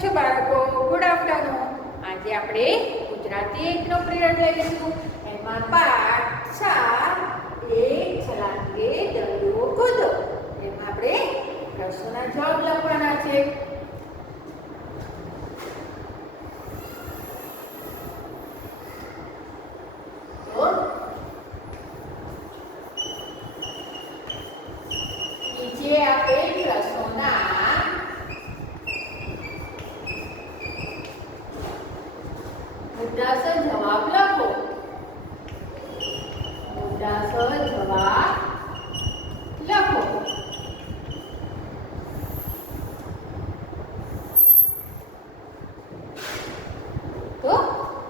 છો બાળકો? Good afternoon. આજે આપણે ગુજરાતી એકનો પીરિયડ લઈશું. એમાં પાઠ 4 એક છલાંગે દરિયો કૂદો. એમાં આપણે પ્રશ્નોના જવાબ લખવાના છે. નીચે આપેલ પ્રશ્નોના મુદ્દાસર જવાબ લખો. મુદ્દાસર જવાબ લખો. તો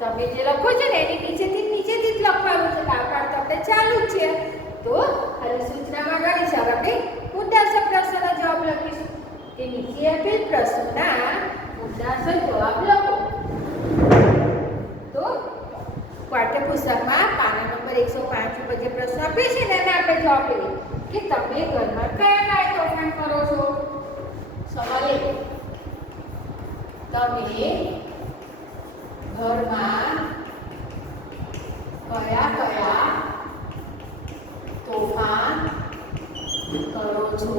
તમે જે લખો છો ને એની નીચેથી જ લખવાનું છે. પાઠ તો આપણે ચાલુ જ છે. તો હવે સૂચનામાં ગણી છે. આપણે મુદ્દાસર પ્રશ્નનો જવાબ લખીશું. કે નીચે આપેલ પ્રશ્નોના મુદ્દાસર જવાબ લખો. તો પાઠ્યપુસ્તકમાં પાના નંબર 105 ઉપર જે પ્રશ્ન આપે છે ને એને આપણે જવાબ લઈએ કે તમે ઘરમાં કયા તોફાન કરો છો. સવાલ 1, તમે ઘરમાં કયા તોફાન કરો છો.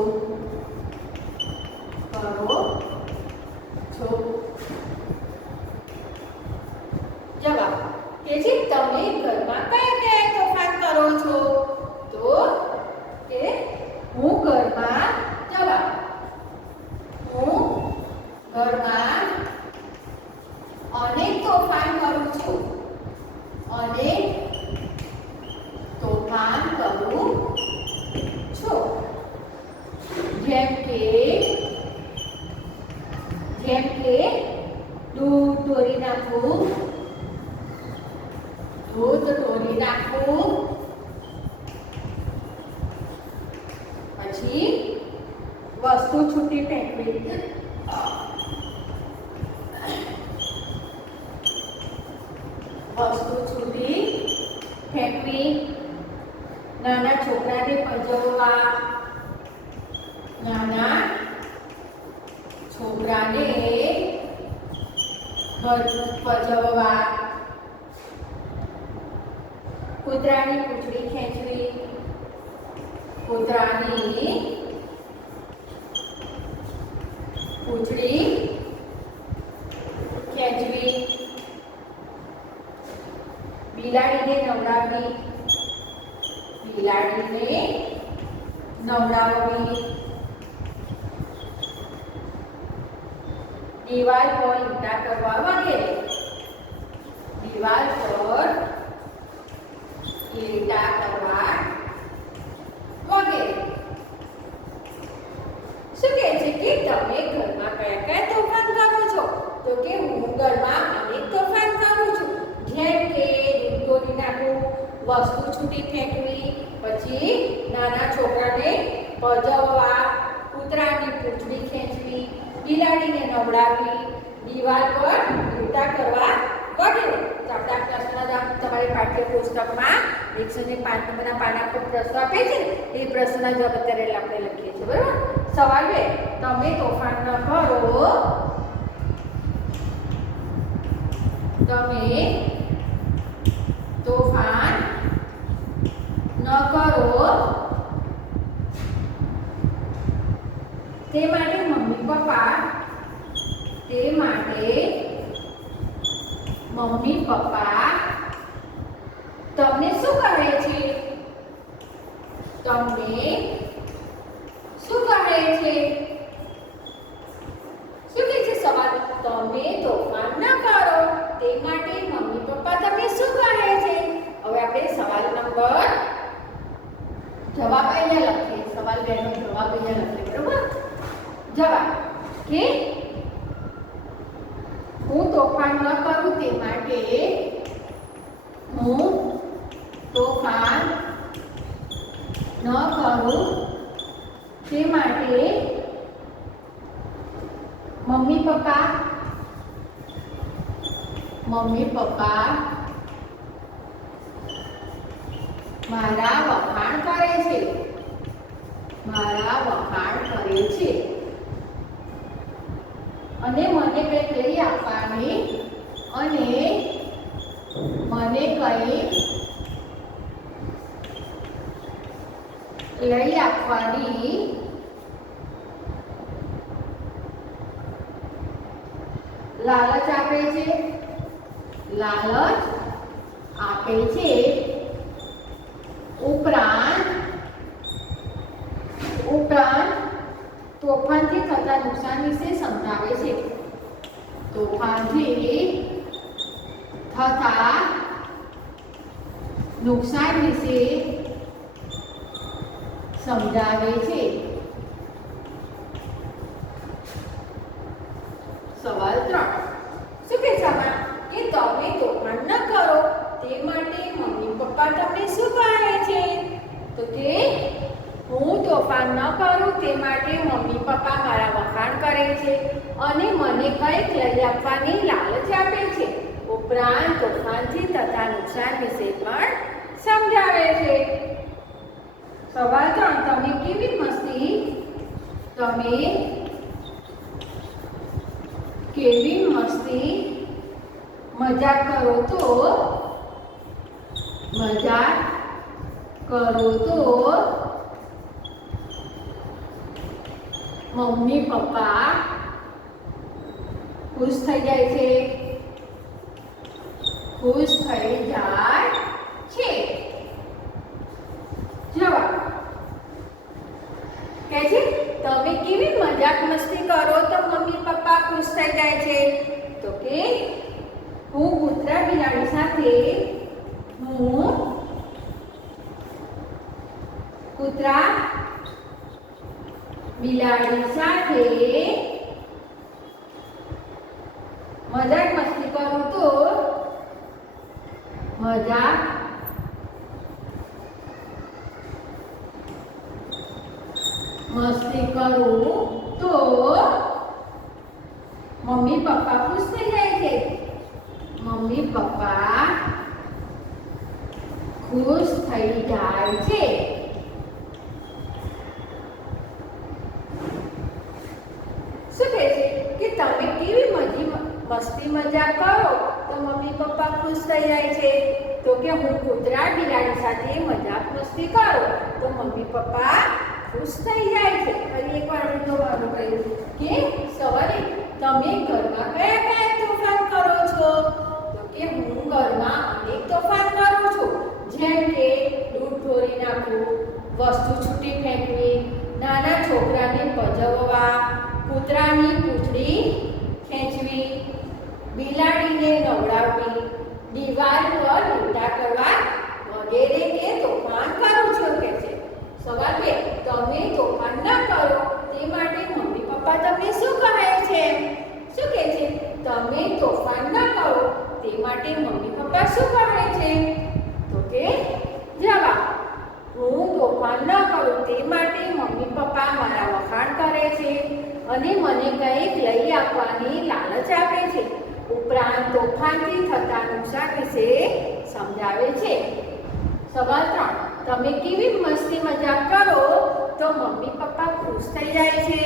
જવાબ કે છે તમે ઘરમાં કયા તોફાન કરો છો. તો કે હું ઘરમાં અનેક તોફાન કરું છું. જેમ કે દૂધ ઢોરી નાખવું, પછી વસ્તુ છૂટી ફેંકવી, નાના છોકરાને પજવવા, કૂતરાની પૂંછડી ખેંચવી, બિલાડીને નવડાવવી, દિવાલ પર ઈંટા કરવા વગેરે. શું કહે છે કે તમે ઘરમાં કયા તોફાન કરો છો. તો કે હું ઘરમાં અનેક તોફાન કરું છું. જેમ કે દૂધ ઢોરી નાખવું, વસ્તુ છૂટી ફેંકવી, પછી નાના છોકરાને પજવવા, કૂતરાની પૂંછડી ખેંચવી, બિલાડીને નવડાવવી, દિવાલ પર ઈંટા કરવા વગેરે. તો આપણા પ્રશ્નના તમારી પાઠ્યપુસ્તકમાં 105 નંબરના પાના પર પ્રશ્નો આપે છે ને એ પ્રશ્નના જવાબ અત્યારે આપણે લખીએ છીએ. બરાબર. સવાલ 2, તમે તોફાન ન કરો. તે માટે મમ્મી પપ્પા તમને શું કહે છે. શું કહે છે સવાલ. તમે તોફાન ન કરો તે માટે મમ્મી પપ્પા તમને શું કહે છે. હવે આપણે સવાલ નંબર જવાબ અહીંયા લખીએ. સવાલ 2 નો જવાબ અહીંયા લખીએ. બરોબર. જવાબ કે હું તોફાન ન કરું તે માટે મમ્મી પપ્પા મારા વખાણ કરે છે અને મને કંઈક લઈ આપવાની લાલચ આપે છે, લાલચ આપે છે. ઉપરાંત તોફાનથી થતા નુકસાન વિશે સમજાવે છે. તોફાનથી થતા નુકસાન વિશે સમજાવે છે. સવાલ 3 શું કહે છે આમાં કે તમે તોફાન ન કરો તે માટે મમ્મી પપ્પા તમને શું કહે છે? તો કે હું તોફાન ન કરું તે માટે મમ્મી પપ્પા મારા વખાણ કરે છે અને મને કંઈક લઈ આપવાની લાલચ આપે છે. ઉપરાંત તોફાનથી થતા નુકસાન વિશે પણ સમજાવે છે. સવાલ 3 તમે કેવી મસ્તી મજાક કરો તો મમ્મી પપ્પા ખુશ થઈ જાય છે. જવાબ કહે છે તમે કેવી મજાક મસ્તી કરો તો મમ્મી પપ્પા ખુશ થઈ જાય છે? તો કે હું કૂતરા બિલાડી સાથે મજાક મસ્તી કરું તો મમ્મી પપ્પા ખુશ થઈ જાય છે. શું કહે છે કે તમે કેવી મસ્તી મજાક કરો તો મમ્મી પપ્પા ખુશ થઈ જાય છે? તો કે હું કૂતરા બિલાડી સાથે મજાક મસ્તી કરું તો મમ્મી પપ્પા ખુશ થઈ જાય છે. ફરી એકવાર આપણે જોવાનું કહ્યું કે સવારે તમે ઘરમાં કયા તોફાન કરો છો? તો કે હું ઘરમાં અનેક તોફાન કરું છું, જેમ કે દૂધ ઢોળી નાખવું, વસ્તુ છૂટી ફેંકવી, નાના છોકરાને પજવવા, કૂતરાની પૂંછડી ખેંચવી, બિલાડીને નવડાવવી, દિવાલ પર લીટા કરવા વગેરે કે તોફાન કરું છું કે છે. સવાલ 2 તમે તોફાન ન કરો તે માટે મમ્મી પપ્પા તમને શું કહે છે? શું કહે છે? તમે તોફાન ન કરો તે માટે મમ્મી પપ્પા શું કહે છે? તો કે જવાબ હું તોફાન ન કરું તે માટે મમ્મી પપ્પા મારા વખાણ કરે છે અને મને કંઈક લઈ આપવાની લાલચ આપે છે. ઉપરાંત તોફાનથી થતા નુકસાન વિશે સમજાવે છે. સવાલ 3 તમે કેવી મસ્તી મજાક કરો તો મમ્મી પપ્પા ખુશ થઈ જાય છે?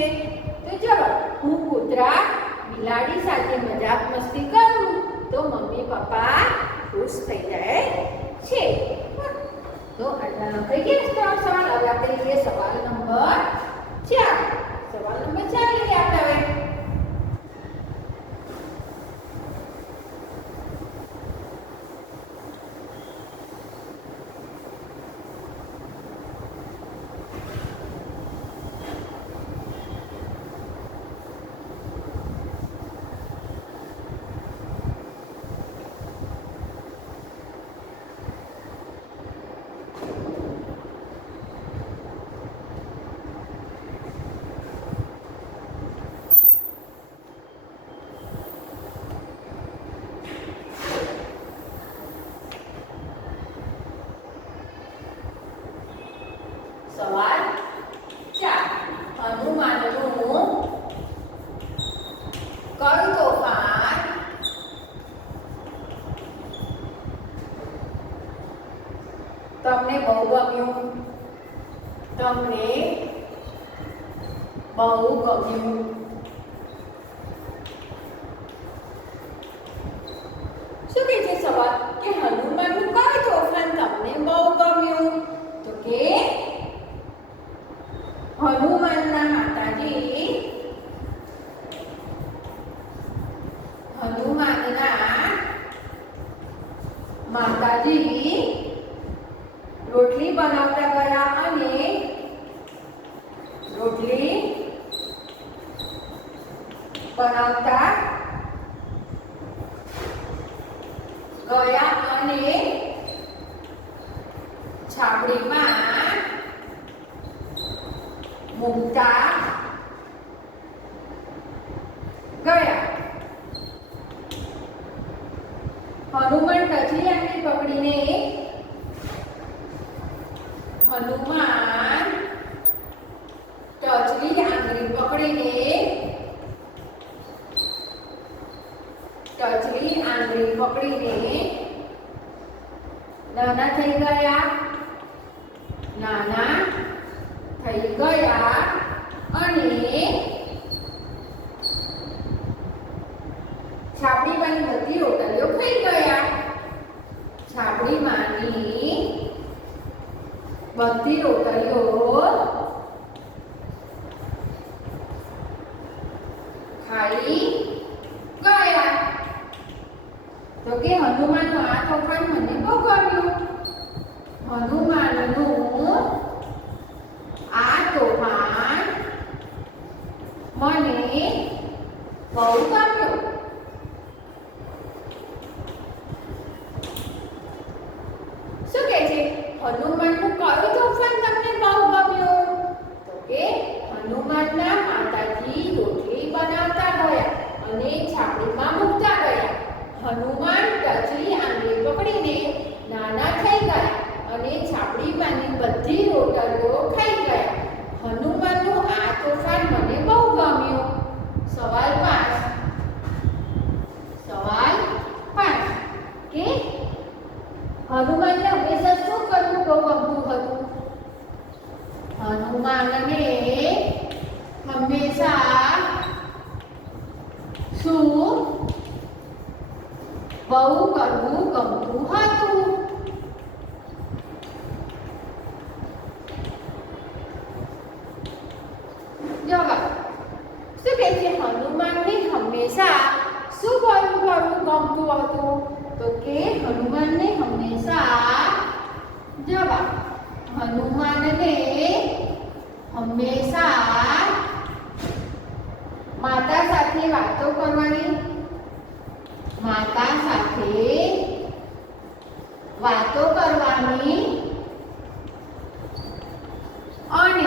તો જવાબ હું કૂતરા બિલાડી સાથે મજાક મસ્તી કરું તો મમ્મી પપ્પા ખુશ થઈ જાય છે. તો કઈ ગયા સવાલ? હવે આપણે લઈએ સવાલ નંબર 4. સવાલ નંબર 4 લઈએ આપણે હવે. સવાલ 4 હનુમાનનું કયું તોફાન તમને બહુ ગમ્યું? શું કહે છે સવાલ કે હનુમાનનું કયું તોફાન તમને બહુ ગમ્યું? તો કે મૂકતા ગયા. હનુમાન ટચલી આંગળી પકડીને નાના થઈ ગયા અને છાપડીમાંની બધી રોટલીઓ ખાઈ ગયા. છાપડીમાંની બધી રોટલીઓ ખાઈ ગયા. તો કે હનુમાનનું આ તોફાન મને બહુ ગમ્યું. હનુમાનનું આ તોફાન મને બહુ ગમ્યું. શું કહે છે? હનુમાનનું કયું તોફાન તમને બહુ ગમ્યું? તો કે હનુમાનના માતાજી રોટલી બનાવતા ગયા અને છાપડીમાં મૂકતા ગયા. હનુમાન ટચલી આંગળી પકડીને નાના થઈ ગયા અને છાપડીમાંની બધી રોટલીઓ ખાઈ ગયા. હનુમાનનું આ તોફાન મને બહુ ગમ્યું. સવાલ 5 કે હનુમાનને હંમેશા શું કરવું બહુ ગમતું હતું? હનુમાનને હંમેશા શું બહુ કરવું ગમતું હતું? જવાબ શું કહે છે? હનુમાનને હંમેશા શું બહુ કરવું ગમતું હતું? તો કે હનુમાનને હંમેશા જવાબ હનુમાનને હંમેશા માતા સાથે વાતો કરવાની અને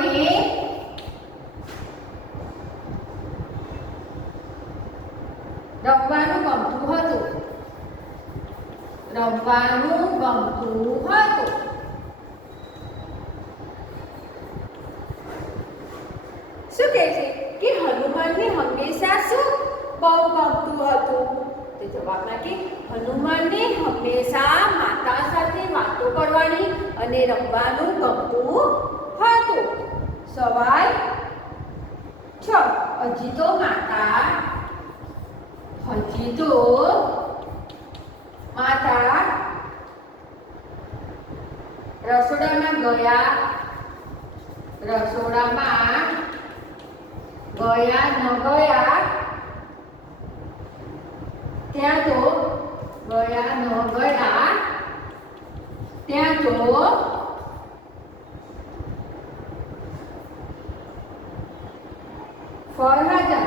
રમવાનું ગમતું હતું. શું કહે છે કે હનુમાનને હંમેશા શું બહુ ગમતું હતું? તો જવાબમાં કે હનુમાનને હંમેશા માતા સાથે વાતો કરવાની અને રમવાનું ગમતું હતું. સવાલ 6 હજી તો માતા રસોડામાં ગયા ન ગયા ત્યાં તો ફળ હાજર.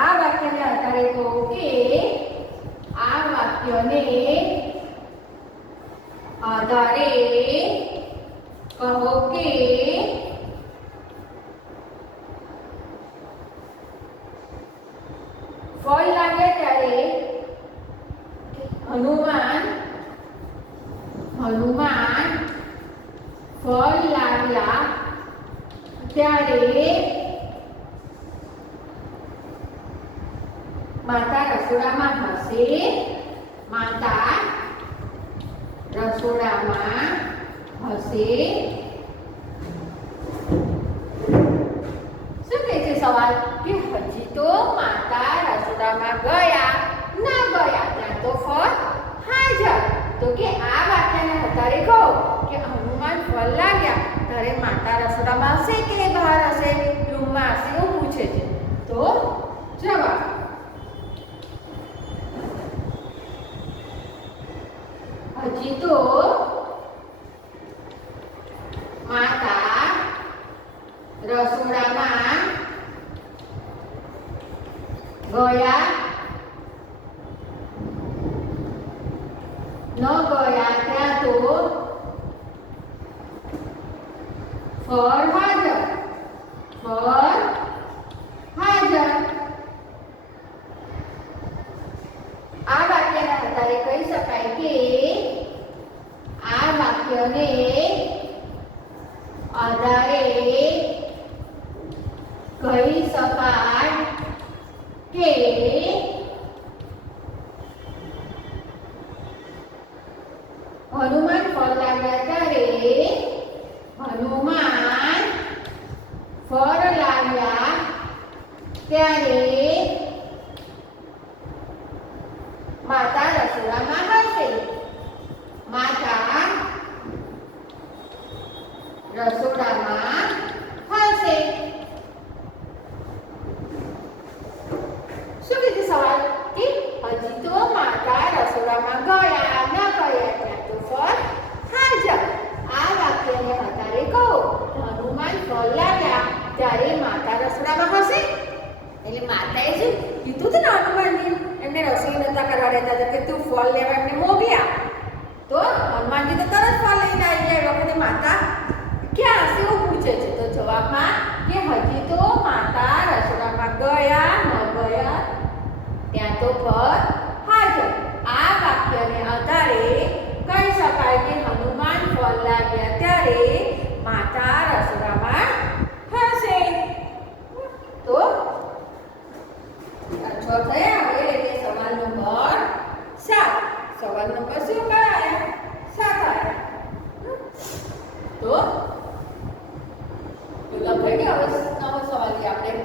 આ વાક્યને આધારે કહો કે ફળ લાગે ત્યારે હનુમાન ફળ લાગ્યા ત્યારે માતા રસોડામાં હશે. શું કહે છે સવાલ કે હજી તો માતા રસોડામાં ગયા ન ગયા ત્યાં તો ફળ હાજર. તો કે આ વાક્યને આધારે કહો કે હનુમાન ફળ લાગ્યા ત્યારે માતા રસોડામાં હશે કે બહાર હશે, રૂમમાં હશે એવું પૂછે છે. તો જવાબ હજી તો માતા રસોડામાં ગયા ન ગયા ત્યાં તો ફળ હાજર. ફળ હાજર. આ વાક્યના આધારે કહી શકાય કે આ વાક્યને આધારે કહી શકાય કે હનુમાન ફળ લાવ્યા ત્યારે હનુમાન ફળ લાવ્યા ત્યારે માતા રસોડામાં હશે. માતા રસોડામાં હશે. શું કીધું સવાલ કે હજી તો માતા રસોડામાં ગયા ન ગયા ત્યાં તો ફળ હાજર. આ વાક્યને આધારે કહો હનુમાન ફળ લાવ્યા ત્યારે માતા રસોડામાં હશે. એટલે માતાએ શું કીધું હતું ને હનુમાનજી એમને રસોઈ નતા કરવા રહેતા હતા કે તું ફળ લેવા એમને મોકલ્યા તો હનુમાનજી તો તરત ફળ લઈને આવી ગયા. એ વખતે માતા ક્યાં હશે એવું પૂછે છે. તો જવાબમાં કે હજી તો માતા રસોડામાં ગયા ન ગયા ત્યાં તો ફળ હાજર. આ વાક્યને આધારે કહી શકાય કે હનુમાન ફળ લાવ્યા ત્યારે માતા રસોડામાં હશે. તો છ થયા. હવે એટલે સવાલ નંબર 7. સવાલ નંબર શું કયા 7 આવ્યા. તો લખાઈ ગયા. હવે નવો સવાલ છે આપણે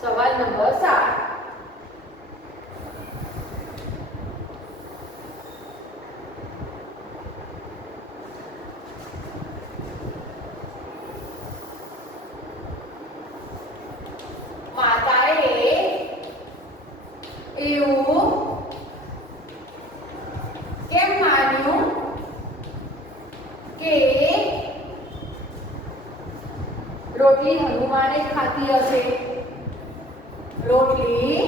સવાલ નંબર 7. માતાએ એવું કેમ માન્યું કે રોટલી હનુમાને ખાધી હશે. રોટલી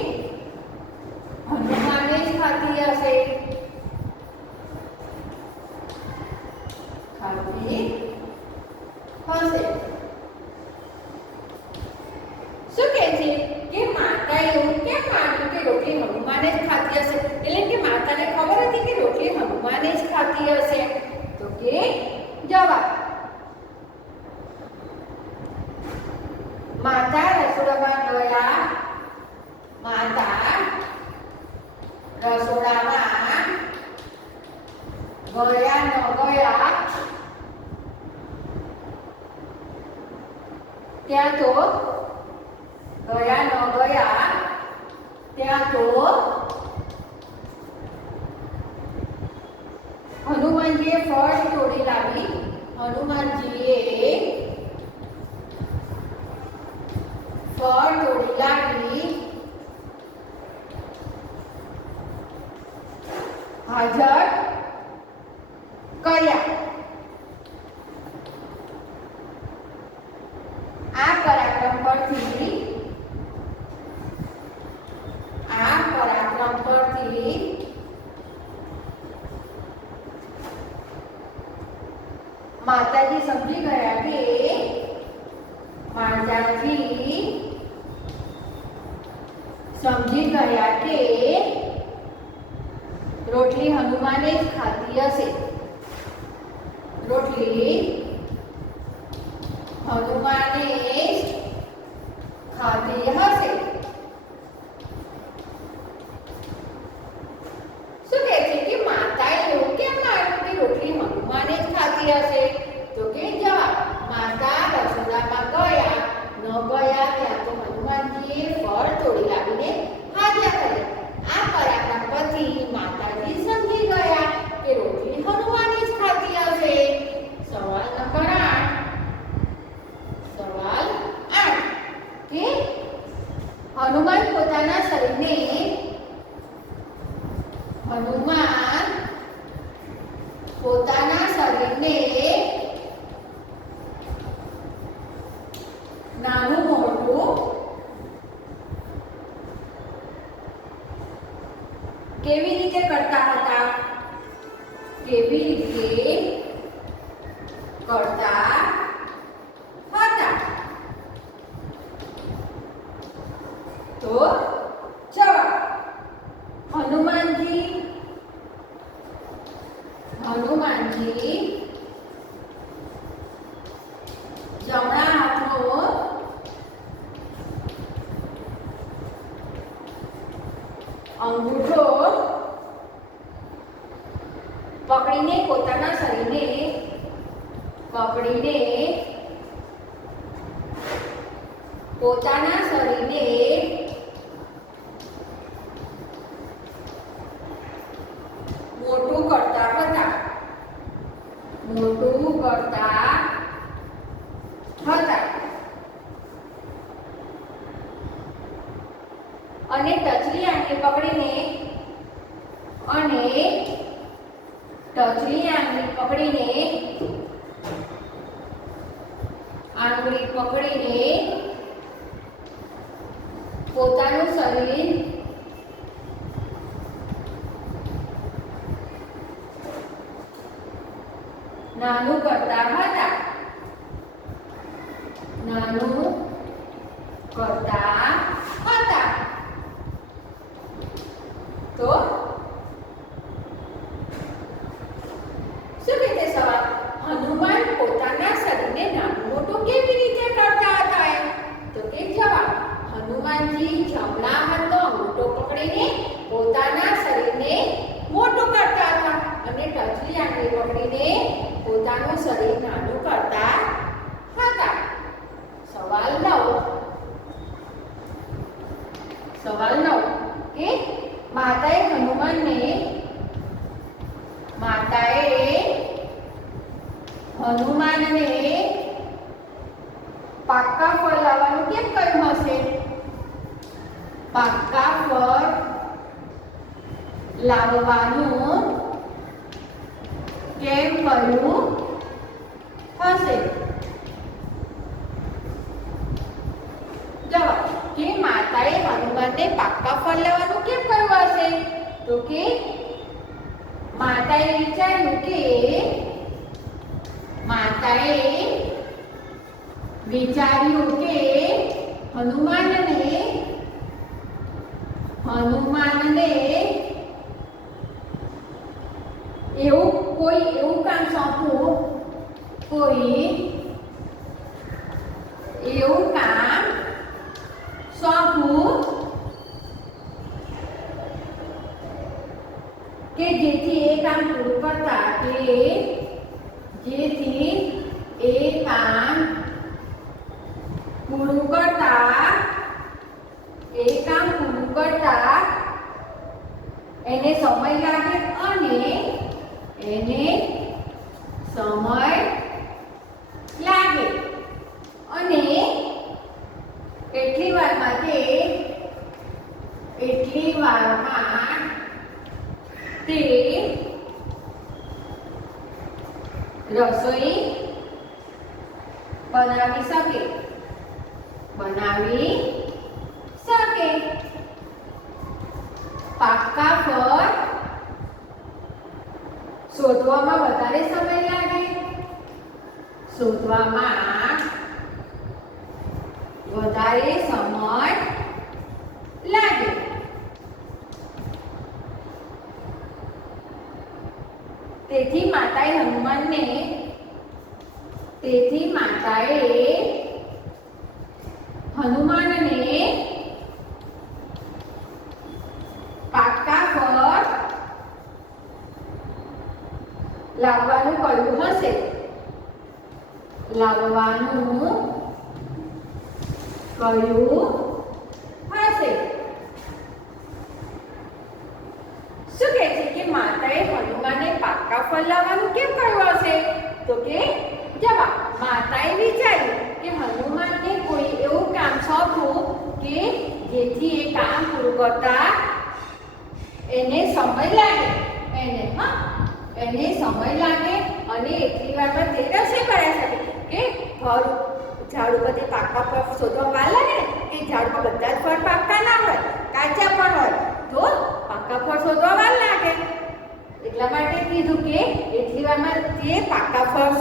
હનુમાને જ ખાધી હશે. ખાધી હશે. શું કહે છે કે માતાએ એવું કેમ માન્યું કે રોટલી હનુમાને જ ખાધી હશે. એટલે કે માતાને ખબર હતી કે રોટલી હનુમાને જ ખાધી હશે. તો કે જવાબ માતા રસોડામાં ગયા. માતા રસોડામાં ગયા ન ગયા ત્યાં તો ગયા ન ગયા ત્યાં તો હનુમાનજીએ ફળ તોડી લાવી. હનુમાનજીએ ફળ તોડી લાવી હાજર કર્યા. આ પરાક્રમ પરથી માતાજી સમજી ગયા કે રોટલી હનુમાને જ ખાધી હશે. રોટલી હનુમાને જ ખાધી હશે. શું કહે છે કે માતાએ એવું કેમ માન્યું કે રોટલી હનુમાને જ ખાધી હશે. તો કે જવાબ માતા રસોડામાં ગયા ન ગયા ત્યાં તો હનુમાનજીએ ફળ તોડી લાવીને હાજર કર્યા. આ પરાક્રમ પરથી માતાજી સમજી ગયા કે રોટલી હનુમાને જ ખાધી હશે. સવાલ નંબર 8. સવાલ 8. કરતા હતા. તો જવાબ હનુમાનજી જમણા હાથનો અંગૂઠો પકડીને પોતાના શરીરને મોટું કરતા હતા. અને ટચલી આંગળી પકડીને પોતાનું શરીર નાનું કરતા હતા. તો શું કહેતે સવાલ હનુમાન પોતાના શરીરને નાનું મોટું કેવી રીતે કરતા હતા એમ? તો કે જવાબ હનુમાનજી જમણા હાથનો અંગૂઠો પકડીને પોતાના શરીરને મોટું કરતા હતા અને ટચલી આંગળી પકડીને પોતાનું શરીર નાનું કરતા હતા. સવાલ 9 કે માતાએ હનુમાનને પાક્કા ફળ લાવવાનું કેમ કહ્યું હશે? પાક્કા ફળ લાવવાનું કેમ કહ્યું હશે? જવાબ કે માતાએ હનુમાનને પાક્કા ફળ લાવવાનું કેમ કહ્યું હશે? તો કે માતાએ વિચાર્યું કે હનુમાનને એવું કામ સોંપવું કે જેથી એ કામ પૂરું કરતા એને સમય લાગે અને એટલી વારમાં તે રસોઈ બનાવી શકે. પાક્કા ફળ શોધવામાં વધારે સમય લાગે. તેથી માતાએ હનુમાનને પાક્કા ફળ લાવવાનું કહ્યું હશે. શું કહે છે કે માતાએ હનુમાનને પાક્કા ફળ લાવવાનું કેમ કહ્યું હશે? તો કે જવાબ માતાએ વિચાર્યું કે હનુમાનને કોઈ એવું કામ સોંપવું કે જેથી એ કામ પૂરું કરતા એને સમય લાગે અને એટલી વારમાં તે રસોઈ બનાવી શકે. કે ફળ ઝાડ ઉપરથી પાક્કા ફળ શોધવા વાર લાગે ને કે ઝાડ પર બધા જ ફળ પાક્કા ના હોય, કાચા પણ હોય, તો પાક્કા ફળ શોધવા વાર લાગે. એટલા માટે કીધું કે એટલી વારમાં તે પાક્કા ફળ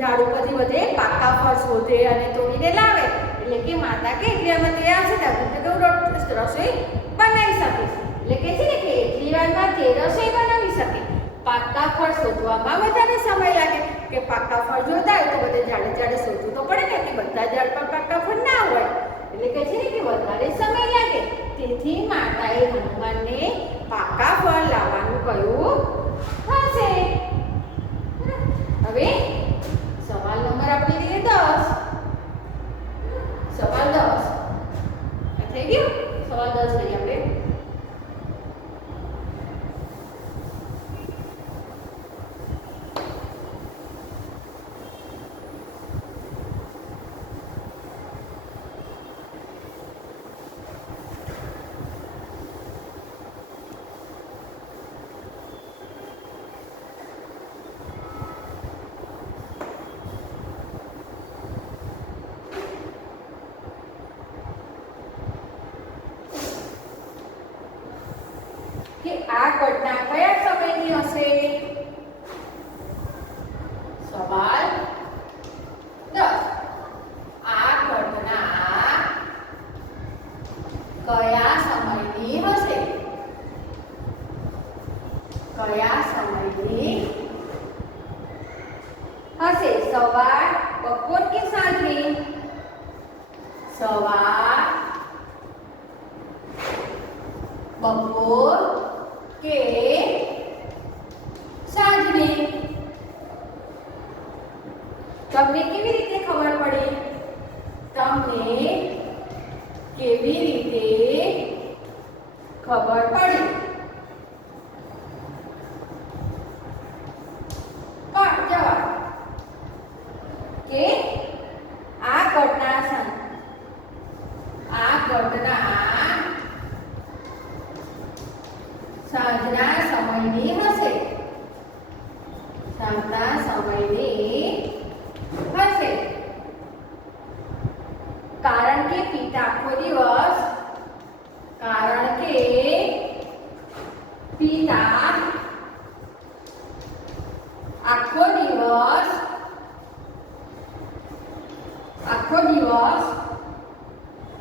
ઝાડ ઉપરથી બધે પાકા ફળ શોધે અને તોડીને લાવે, એટલે કે માતા કે એટલી વારમાં તે આવશે ત્યાં તો રસોઈ બનાવી શકીશ. એટલે કે છે ને કે એટલી વારમાં તે રસોઈ બનાવી શકે. પાકા ફળ શોધવામાં વધારે સમય લાગે, કે પાકા ફળ જોતા હોય તો બધે ઝાડે ઝાડે શોધવું તો પડે ને, કે બધા ઝાડ પર પાકા ફળ ના હોય, એટલે કે છે ને કે વધારે સમય લાગે. તેથી માતાએ હનુમાનને પાકા ફળ લાવવાનું કહ્યું હશે. હવે સવાલ નંબર આપણે લઈએ 10. સવાલ 10 થઈ ગયું. સવાલ 10 લઈએ આપણે. કે આ ઘટના કયા સમયની હશે? સવાલ 10. આ ઘટના કયા સમયની હશે? કયા સમયની હશે? સવાર, બપોર કે સાંજની? સવાર, બપોર કે સાંજની? તમને કેવી રીતે ખબર પડી? તમને કેવી રીતે ખબર પડી? પણ જવાબ કે આ ઘટના સાંજના સમયની હશે. સાંજના સમયની હશે. કારણ કે પિતા આખો દિવસ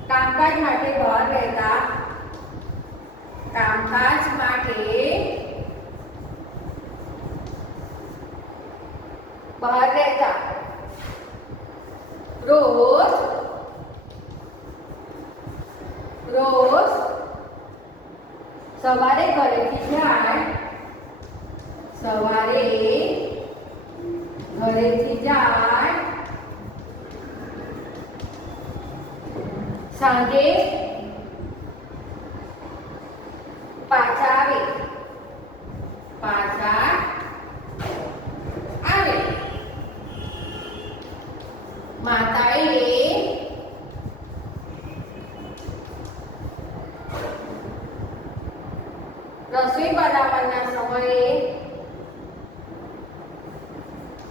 કામકાજ માટે બહાર રહેતા. કામકાજ માટે બહાર રહેતા. રોજ સવારે ઘરેથી જાય. સવારે ઘરેથી જાય. સાંજે પાછા આવે. માતાએ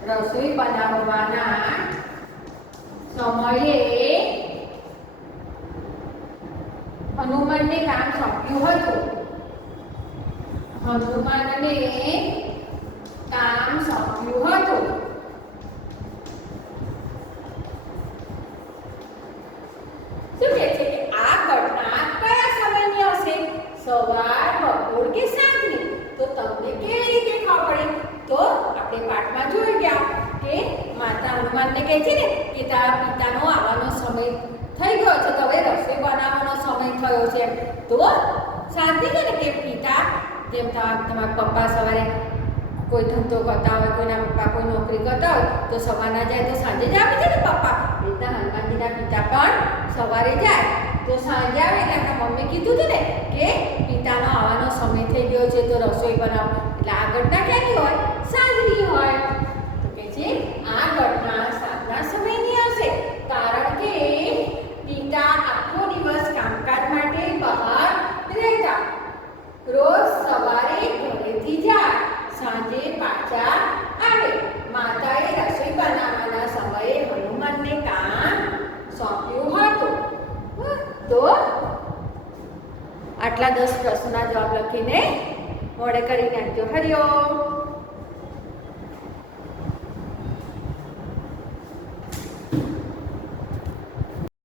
રસોઈ બનાવવાના સમયે હનુમાનને કામ સોંપ્યું હતું. શું કહે છે કે આ ઘટના કયા સમયની હશે? સવાર, બપોર કે સાંજની? તો તમને કેવી રીતે ખબર પડે? તો આપણે પાઠમાં જોઈ ગયા કે માતા હનુમાનને કહે છે ને કે તારા પિતાનો આવવાનો સમય થઈ ગયો છે, તો હવે રસોઈ બનાવવાનો સમય થયો છે. તો શાંતિ છે ને કે પિતા, જેમ તમારા પપ્પા સવારે કોઈ ધંધો કરતા હોય, કોઈના પપ્પા કોઈ નોકરી કરતા હોય તો સવારના જાય તો સાંજે જ આવે છે ને પપ્પા. એટલા હનુમાનજીના પિતા પણ સવારે જાય તો સાંજે આવે. એટલે એમના મમ્મી કીધું હતું ને કે પિતાનો આવવાનો સમય થઈ ગયો છે તો રસોઈ બનાવો. એટલે આ ઘટના ક્યાંની હોય? સાંજની હોય. તો કે છે આ ઘટના સાંજના સમયની હશે. કારણ કે પિતા આખો દિવસ કામકાજ માટે બહાર રહેતા. રોજ સવારે ઘરેથી જાય, સાંજે પાછા આવે. માતાએ રસોઈ બનાવવાના સમયે હનુમાનને કામ સોંપ્યું હતું. તો આટલા 10 પ્રશ્નોના જવાબ લખીને મોઢે કરી નાખજો. હરિઓમ.